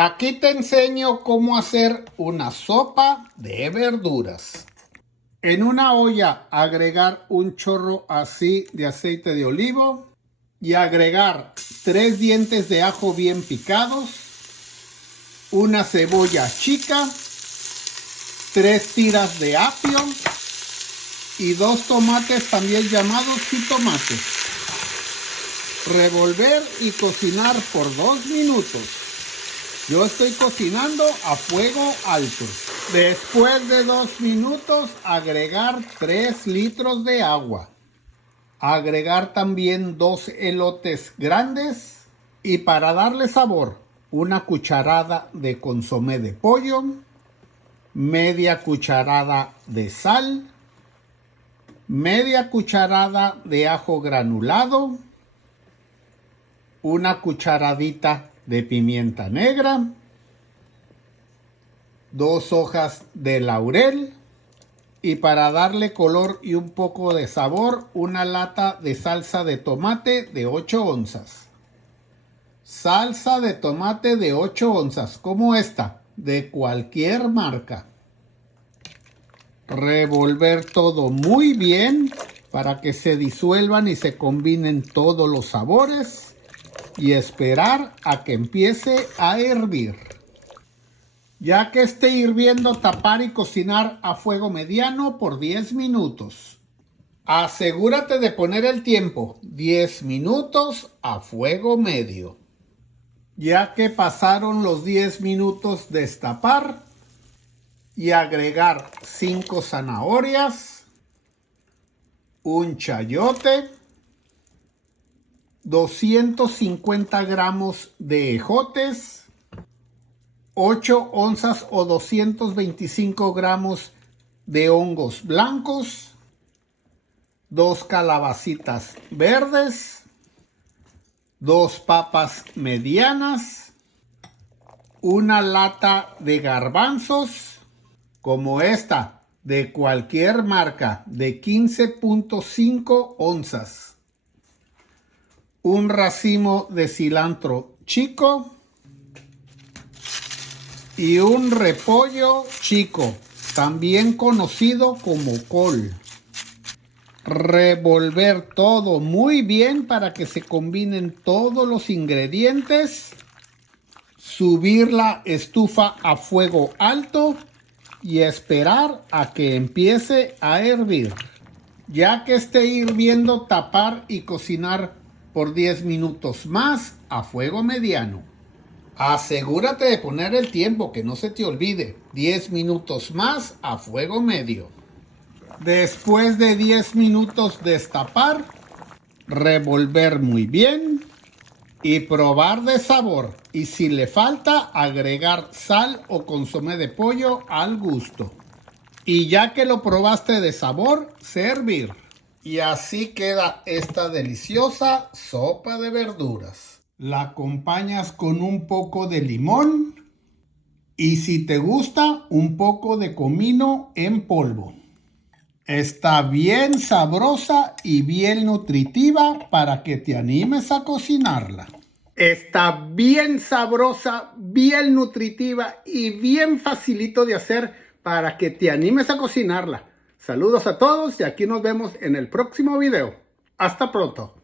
Aquí te enseño cómo hacer una sopa de verduras. En una olla agregar un chorro así de aceite de olivo y agregar 3 dientes de ajo bien picados, una cebolla chica, 3 tiras de apio y 2 tomates también llamados jitomates. Revolver y cocinar por 2 minutos. Yo estoy cocinando a fuego alto. Después de 2 minutos, agregar 3 litros de agua. Agregar también 2 elotes grandes. Y para darle sabor, una cucharada de consomé de pollo, media cucharada de sal, media cucharada de ajo granulado, una cucharadita de pimienta negra, 2 hojas de laurel y para darle color y un poco de sabor, una lata de salsa de tomate de 8 onzas. Salsa de tomate de 8 onzas, como esta, de cualquier marca. Revolver todo muy bien para que se disuelvan y se combinen todos los sabores. Y esperar a que empiece a hervir. Ya que esté hirviendo, tapar y cocinar a fuego mediano por 10 minutos. Asegúrate de poner el tiempo, 10 minutos a fuego medio. Ya que pasaron los 10 minutos, destapar y agregar 5 zanahorias, un chayote, 250 gramos de ejotes, 8 onzas o 225 gramos de hongos blancos, 2 calabacitas verdes, 2 papas medianas, una lata de garbanzos, como esta, de cualquier marca, de 15.5 onzas. Un racimo de cilantro chico y un repollo chico, también conocido como col. Revolver todo muy bien para que se combinen todos los ingredientes. Subir la estufa a fuego alto y esperar a que empiece a hervir. Ya que esté hirviendo, tapar y cocinar por 10 minutos más a fuego mediano. Asegúrate de poner el tiempo, que no se te olvide. 10 minutos más a fuego medio. Después de 10 minutos, destapar, revolver muy bien y probar de sabor. Y si le falta, agregar sal o consomé de pollo al gusto. Y ya que lo probaste de sabor, servir. Y así queda esta deliciosa sopa de verduras. La acompañas con un poco de limón y si te gusta, un poco de comino en polvo. Está bien sabrosa y bien nutritiva para que te animes a cocinarla. Está bien sabrosa, bien nutritiva y bien facilito de hacer para que te animes a cocinarla. Saludos a todos y aquí nos vemos en el próximo video. Hasta pronto.